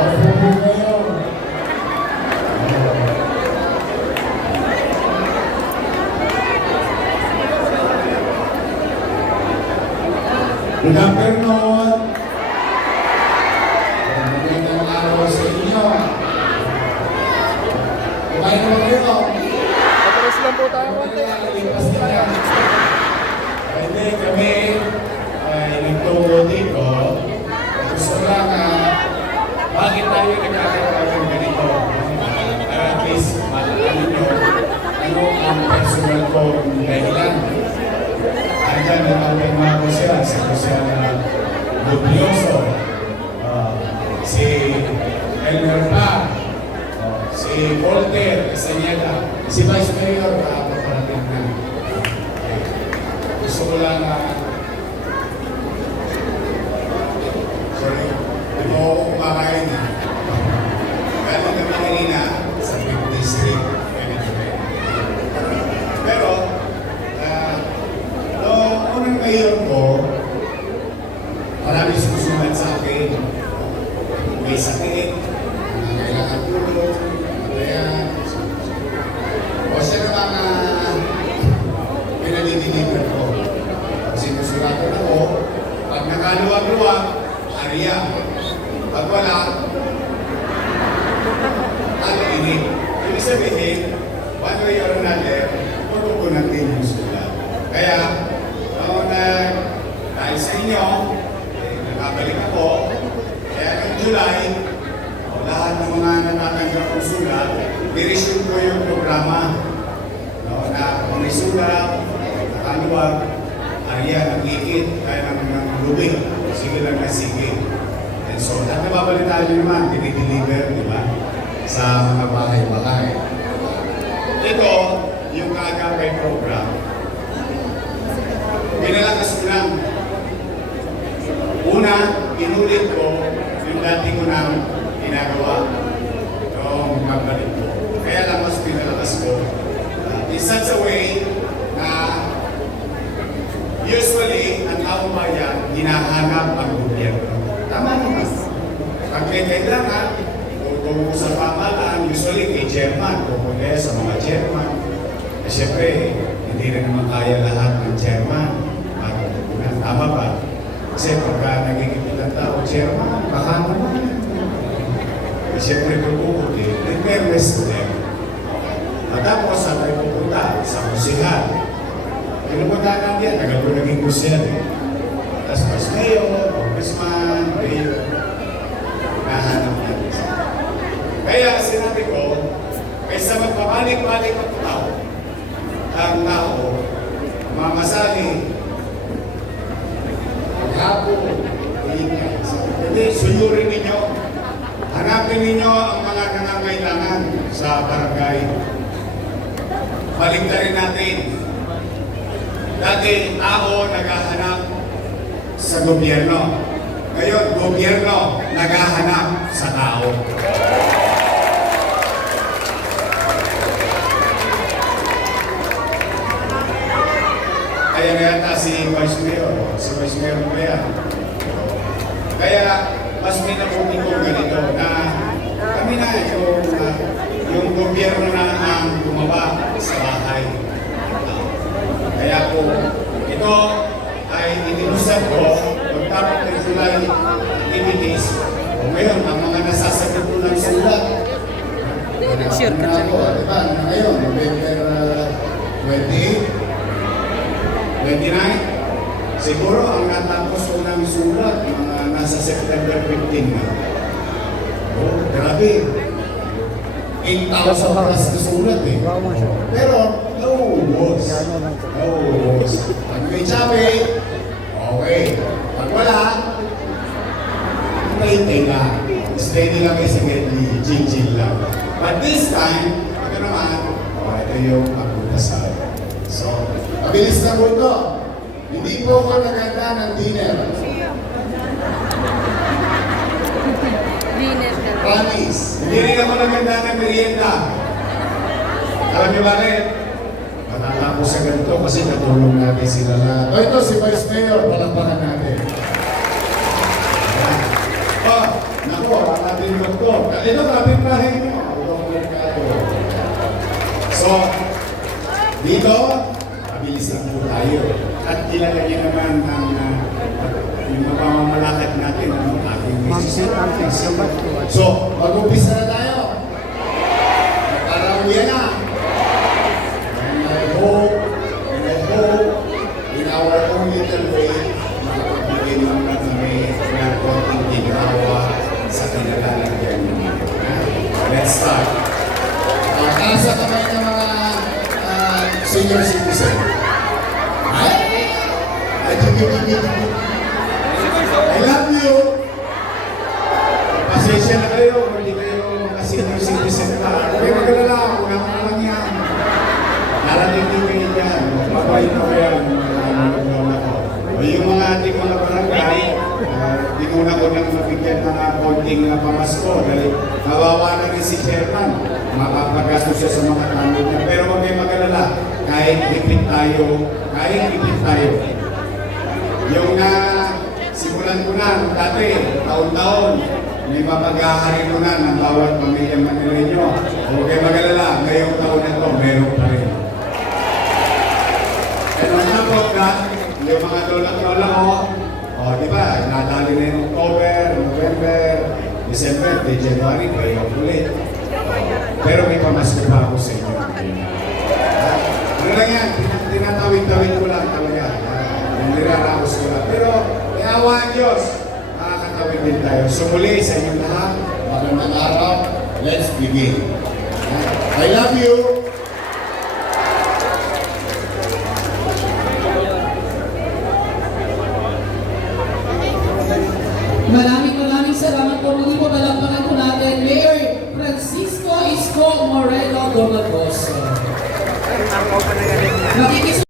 Good afternoon. Magandang araw sa inyo. Kumain mo kayo. Matalas lang po tayo konti. Hindi kami ay nagtungo dito. Gusto lang bakit tayo nagkakaroon ng ganito? At least malaman nyo ano ang personal kong dahilan. Andyan na siya, sa siya na Lubioso, si Elmer Pa, si Volter Castañeda, si Vice Mayor, kapaparating na. Gusto ko lang sorry, di mo ako kumakain na. Galing kami kanina sa 5th District. Pero, unang mayor ko, marami susunod sa akin. May sakit, kailangan tulong, matayan. O siya naman pinalidilipan ko. Pag sinusuratan ako, pag nakaluwag-luwag, ariya. Pag wala, init. Ibig sabihin, one way or another, tutuko natin yung sulat. Kaya, dahil sa inyo, nakabalik ako, kaya ng July, lahat ng mga natatanggap ng sulat, i-resume ko yung programa. Na kung may sulat, nakaluwag, ariya, nag-ikit, kaya ng lubig, sige lang na sige. And so, at nababalitaan nyo naman, dinideliver, di ba? Sa mga bahay-bahay. Ito, yung kaagapay program. Pinalakas ko lang. Una, inulit ko yung dati ko nang ginagawa. Noong magbalik ko. Kaya lang mas pinalakas ko. In such a way na usually, ang taong bayan, hinahanap ang gobyerno. Tama naman. Pag may kailangan, kung sa pamalaan, usually kay chairman, kung sa mga chairman. Siyempre, hindi rin naman kaya lahat ng chairman. Tama ba? Kasi pagka nagigipit ang tao, chairman, baka naman. Siyempre, tutukot eh. In fairness to them. At tapos, saan tayo pupunta? Sa musihan. Pinupunta natin yan, tagal ko naging musihan eh. Tapos, mas mayor, congressman, mayor. Nahanap natin. Kaya, sinabi ko, kaysa magpabalik-balik ang tao, mamasali, hapon, hindi, suyurin ninyo. Hanapin ninyo ang mga nangangailangan sa barangay. Baliktarin natin. Dati, tao naghahanap sa gobyerno. Ngayon, gobyerno naghahanap sa tao. Kaya yata si Vice Mayor mo yan. Kaya mas pinapunin ko ganito na kami na yung gobyerno na ang bumaba sa bahay. Kaya po ito ay inilusad ko pagtapos ng July activities. Ngayon, ang mga nasasagot ko ng sulat. Sure ka siya. Diba? Ngayon, November 28. 29, siguro ang natapos ko ng sulat, mga nasa September 15 na. Oh, grabe. 8,000 plus na sulat eh. Pero, nauubos. Nauubos. Pag may sabi, okay. Pag wala, may na. Steady lang kayo sa Gedli, chill lang. But this time, ito naman, ito yung pagputasal. So, mabilis na po ito. Hindi po ako naganda ng dinner. Dinner ka. Promise. Hindi rin ako naganda ng merienda. Alam niyo ba rin? Matatapos sa ganito kasi natulong natin sila lahat. O ito si Vice Mayor, palakpakan natin. Oh, naku, ang ating doktor. Ito, kapit-bahay nyo. Doktor Cato. So, dito, mabilis lang po tayo. At kilala niya naman ang yung mapamamalakad natin, ang ating So, mag-umpisa na tayo. Para uwi na. And I hope, in our own little way, makapagbigay naman kami ng konting ginawa sa kinalalagyan niyo. Let's start. Taas sa kamay ng mga senior citizen. Ay! I love you! Pasensya na kayo kung hindi kayo mga senior citizen pa. Kaya magkalala, una ko na lang yan. Narating din kayo dyan. Mabait na kaya ang mga ko. O yung mga ating mga barangay, tinuna ko nang mabigyan ng konting pamasko dahil nawawa na rin si Chairman. Makapagasto siya sa mga tanong niya. Pero huwag kayo mag-alala, kahit ipit tayo, yung simulan ko na dati, taon-taon, may mapag-ahari ko na ng bawat pamilyang Manileño. Huwag kayo mag-alala, ngayong taon na ito, meron pa rin. And on top of that, yung mga lola ko, di ba, natali na yung October, November, December, January, kayo ulit. Pero may pamasko pa ako sa inyo. Ano lang yan, tinatawid-tawid ko lang talaga. Niraraos ko lang. Pero, awa ang Diyos, makakatawid din tayo. So muli sa inyong lahat, magandang araw, let's begin. I love you. Maraming salamat po. Muli po palakpakan po natin Mayor Francisco Isko Moreno Domagoso. Makikis